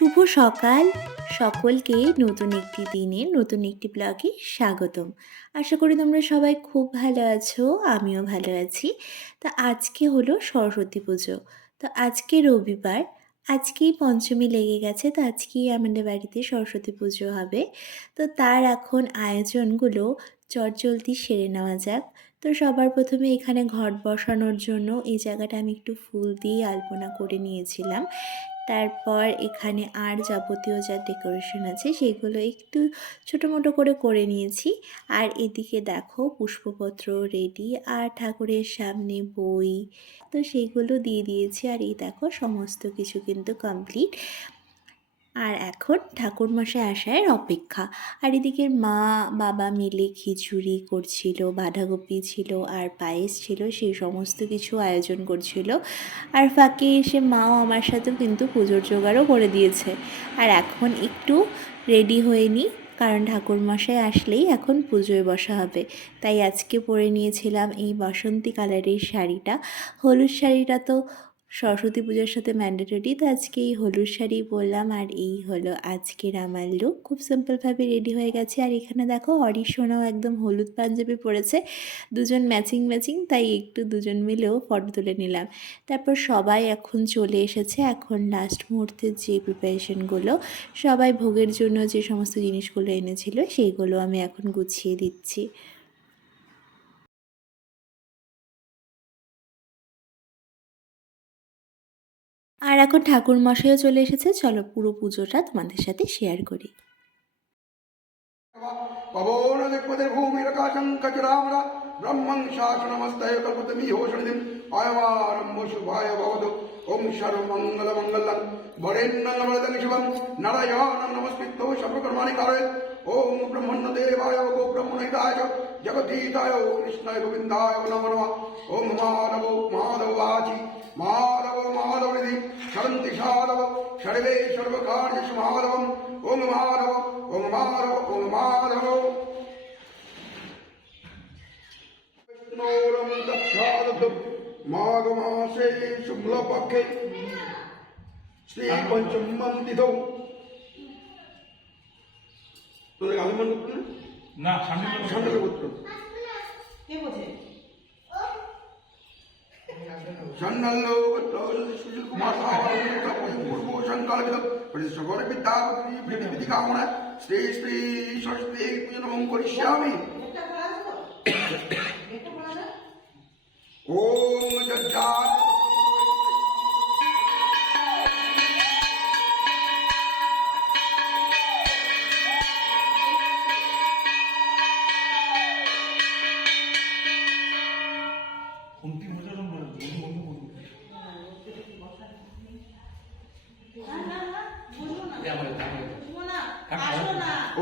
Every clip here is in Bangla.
শুভ সকাল সকলকে। নতুন একটি দিনে নতুন একটি ব্লগে স্বাগতম। আশা করি তোমরা সবাই খুব ভালো আছো, আমিও ভালো আছি। তা আজকে হলো সরস্বতী পুজো। তো আজকে রবিবার, আজকেই পঞ্চমী লেগে গেছে। তো আজকেই আমাদের বাড়িতে সরস্বতী পুজো হবে। তো তার এখন আয়োজনগুলো চটজলদি সেরে নেওয়া যাক। তো সবার প্রথমে এখানে ঘট বসানোর জন্য এই জায়গাটা আমি একটু ফুল দিয়ে আলপনা করে নিয়েছিলাম। তারপর এখানে আর যাবতীয় যা ডেকোরেশন আছে সেগুলো একটু ছোটো-মোটো করে নিয়েছি। আর এদিকে দেখো পুষ্পপত্র রেডি, আর ঠাকুরের সামনে বই, তো সেইগুলো দিয়ে দিয়েছি। আর এই দেখো সমস্ত কিছু কিন্তু কমপ্লিট। আর এখন ঠাকুরমশাই আসার অপেক্ষা। আর এদিকে মা বাবা মিলে খিচুড়ি করছিল, বাঁধাকপি ছিল আর পায়েস ছিল, সেই সমস্ত কিছু আয়োজন করছিল। আর ফাঁকে এসে মাও আমার সাথেও কিন্তু পুজোর জোগাড়ও করে দিয়েছে। আর এখন একটু রেডি হয়ে নিই, কারণ ঠাকুরমশাই আসলেই এখন পুজোয় বসা হবে। তাই আজকে পরে নিয়েছিলাম এই বাসন্তী কালারের শাড়িটা। হলুদ শাড়িটা তো সরস্বতী পুজোর সাথে ম্যান্ডেটরি, তো আজকে এই হলুদ শাড়ি পরলাম। আর এই হলো আজকের আমার লুক। খুব সিম্পলভাবে রেডি হয়ে গেছে। আর এখানে দেখো সোনাও একদম হলুদ পাঞ্জাবি পরেছে, দুজন ম্যাচিং ম্যাচিং, তাই একটু দুজন মিলেও ফটো তুলে নিলাম। তারপর সবাই এখন চলে এসেছে। এখন লাস্ট মুহূর্তের যে প্রিপারেশনগুলো, সবাই ভোগের জন্য যে সমস্ত জিনিসগুলো এনেছিল সেইগুলো আমি এখন গুছিয়ে দিচ্ছি। আর এখন ঠাকুর মশাইও চলে এসেছে। চলো পুরো পুজোটা তোমাদের সাথে শেয়ার করি। ब्रह्मं शासनमस्तय कल्पतमीहोषणिम् अयमारम्भो शुभाय भवतु ॐ सर्वमङ्गलमङ्गलं वरेण्यं वरदं शिवं नारायणं नमस्कृत्य सर्वकर्माणि कारयेत् ॐ ब्रह्मण्यदेवाय गो ब्रह्मणहिताय जगदीताय कृष्णाय गोविन्दाय नमो नमः ॐ माधवो माधवाचि माधव माधवनिधि शरन्ति साधव सर्वे सर्वकार्येषु माधवम् ॐ माधव ॐ माधव ॐ माधव माघ मासे शुक्ल पक्षे श्री पंचम तिथौ তোদের আগমন করতে না ষান্ডল পুত্র কে বলছে ষান্ডল পুত্র সুশীল কুমার পূর্ব সংকালিত সকল বিদ্যা বিধি কামনা শ্রী শ্রী সরস্বতী পূজনম করিষ্যামি ओम जज्जात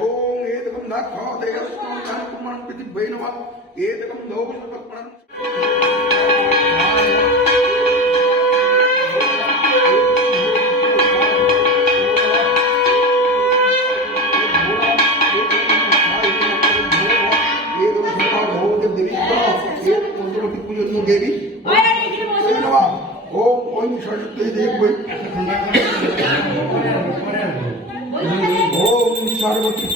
ओम एतकं नाथो देवस्तं कुमार प्रति वैनवा एतकं नवपुष्पकं देवी ओम ओम सरस्वती देवी ओम सर्वती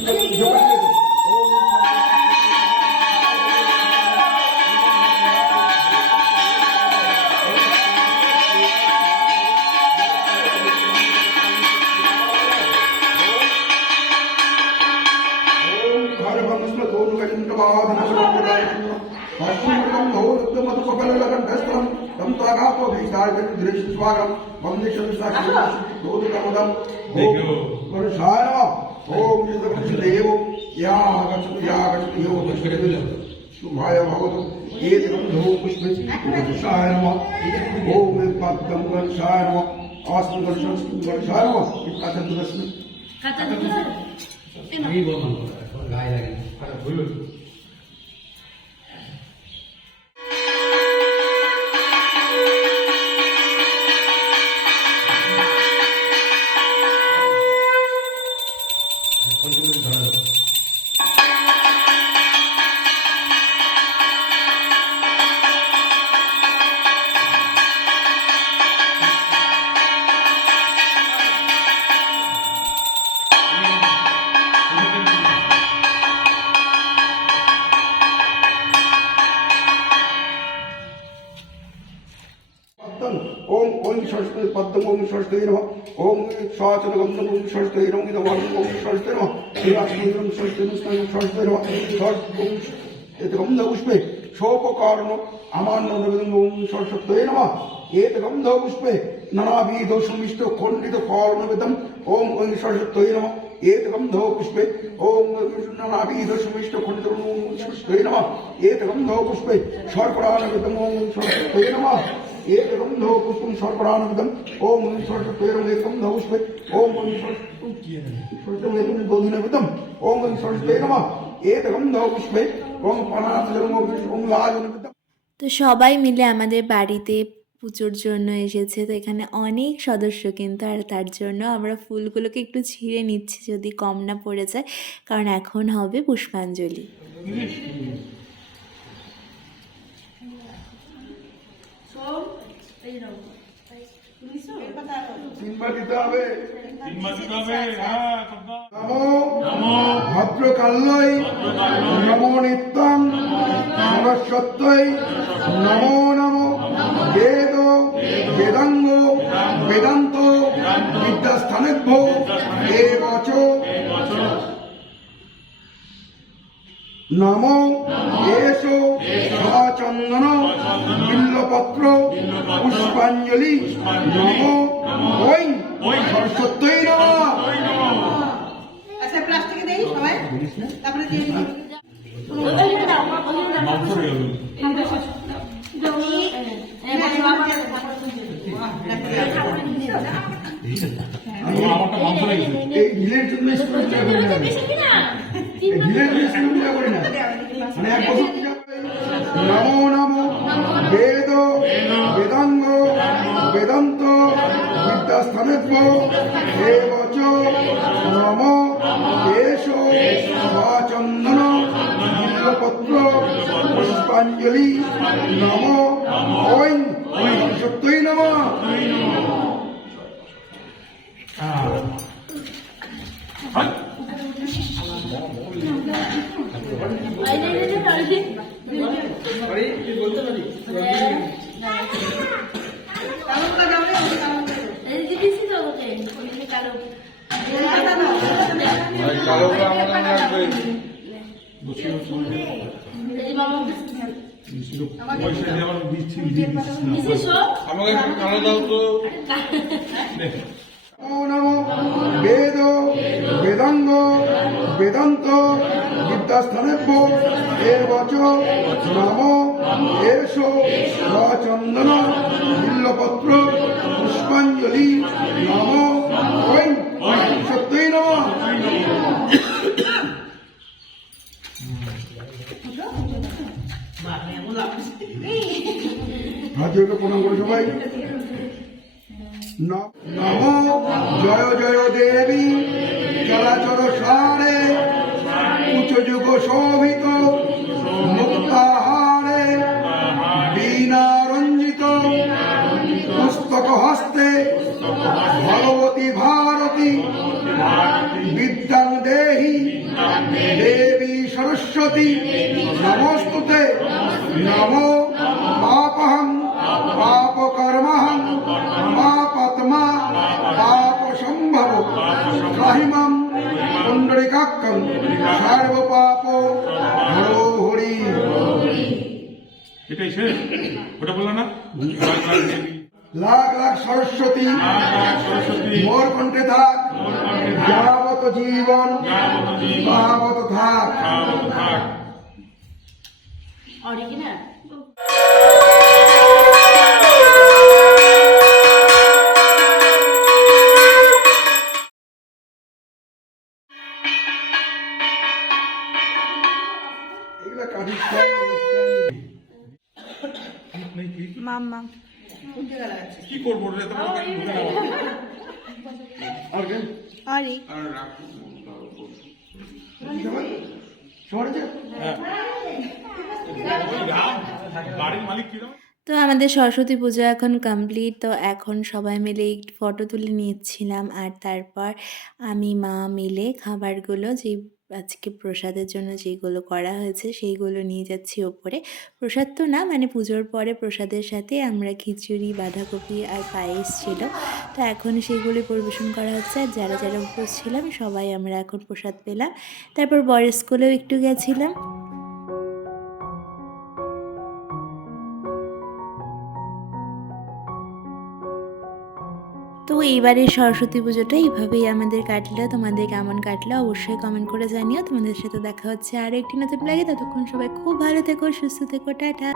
शुभाय भवतु एतकं धूपुष्पशाय नमः ओम पद्मं गणशाय नमः आस्मि गणशाय नमः कथन्तस्मि ওং সরস্বতী পদ্মং ওং সরস্বতী নমঃ ওং সচনগন্ধং ওং সরস্বতী নমঃ ইদমর্গং ওং সরস্বতী নমঃ শ্রীরাত্মং সরস্বতী নমঃ সরস্বতী নমঃ সর্বং এতগন্ধ পুষ্পে সোপকর্ণ আমান্য নবেদং ওং সরস্বতী নমঃ এতগন্ধ পুষ্পে নানাবিধ সুমিষ্ট খণ্ডিত ফল নবেদং ওং ওং সরস্বতী নমঃ এতগন্ধ পুষ্পে ওং নানাবিধ সুমিষ্ট খণ্ডিত ওং সরস্বতী নমঃ এতগন্ধ পুষ্পে শর্করা নবেদং ওং সরস্বতী নমঃ একগন্ধ পুষ্পং শর্করানবেদং ওং সরস্বতী একগন্ধ পুষ্পে ওং সরস্বতী দধিনবেদং ওং সরস্বতী নমঃ একগন্ধ পুষ্পে ওং পানাজলং ওং লাজনবেদং। তো সবাই মিলে আমাদের বাড়িতে পুজোর জন্য এসেছে, তো এখানে অনেক সদস্য কিন্তু, আর তার জন্য আমরা ফুলগুলোকে একটু ছিঁড়ে নিচ্ছি যদি কম না পড়ে যায়, কারণ এখন হবে পুষ্পাঞ্জলি। তিনবার দিতে হবে। নমো ভদ্রকাল্যই নমো নিত্যং সরস্বত্যই নমো নমো বেদ বেদাঙ্গ বেদান্ত বিদ্যাস্থানেভ্য এবচ নমো এসো সচন্দন বিল্লপত্র পুষ্পাঞ্জলি নমো ওং সরস্বত্যই নমঃ। আচ্ছা প্লাস্টিকে দেই সবাই তারপরে দিয়ে দিই এই ঢিলের জন্য স্কুল পূজা করি না, এই ঢিলের জন্য স্কুল পূজা করি না, মানে এক বছর পূজা করি। নমো নমো বেদ বেদাঙ্গ বেদান্ত বিদ্যাস্থানেভ্য এবচ নমো এসো সচন্দন বিল্লপত্র পুষ্পাঞ্জলি নমো ওং সরস্বত্যই নমঃ। নমো বেদ বেদাঙ্গ বেদান্ত বিদ্যাস্থানেভ্য এবচ নমো এসো সচন্দন বিল্লপত্র পুষ্পাঞ্জলি নমো ওং সত্যই নমঃ। হাতজোড়ে প্রণাম করে সবাই। নমো জয় জয় দেবী চলাচল সারে উচ্চ যুগ শোভিত মুক্তাহারে বীণা রঞ্জিত পুস্তক হস্তে ভগবতী ভারতী বিদ্যাং দেহি দেবী সরস্বতী নমস্তুতে। নমো পাপহং পাপকর্মহং পাপাত্মা পাপসম্ভব রাহিমাম পুণ্ডরিকাক্ষং সর্বপাপ হরো হরি। এটাই শেষ, ওটা বললো না? লাখ লাখ সরস্বতী মোর কণ্ঠে থাক যাবত জীবন তাবত থাক। অরিজিনাল এগুলো কাঠি মাম্মা কি করবো রে তোমার? আর কে আরে সবাই যে বাড়ির মালিক কিরকম? তো আমাদের সরস্বতী পুজো এখন কমপ্লিট, তো এখন সবাই মিলে একটু ফটো তুলে নিচ্ছিলাম, আর তারপর আমি মা মিলে খাবারগুলো যে আজকে প্রসাদের জন্য যেগুলো করা হয়েছে সেইগুলো নিয়ে যাচ্ছি ওপরে। প্রসাদ তো না, মানে পুজোর পরে প্রসাদের সাথে আমরা খিচুড়ি, বাঁধাকপি আর পায়েস ছিল। তো এখন সেগুলোই পরিবেশন করা হচ্ছে। আর যারা যারা উপোস ছিলাম সবাই আমরা এখন প্রসাদ পেলাম। তারপর বরের স্কুলেও একটু গেছিলাম। তো এইবারের সরস্বতী পুজোটা এইভাবেই আমাদের কাটলো। তোমাদের কেমন কাটলো অবশ্যই কমেন্ট করে জানিও। তোমাদের সাথে দেখা হচ্ছে আরও একটি নতুন ব্লগে। ততক্ষণ সবাই খুব ভালো থেকো, সুস্থ থেকো, টাটা।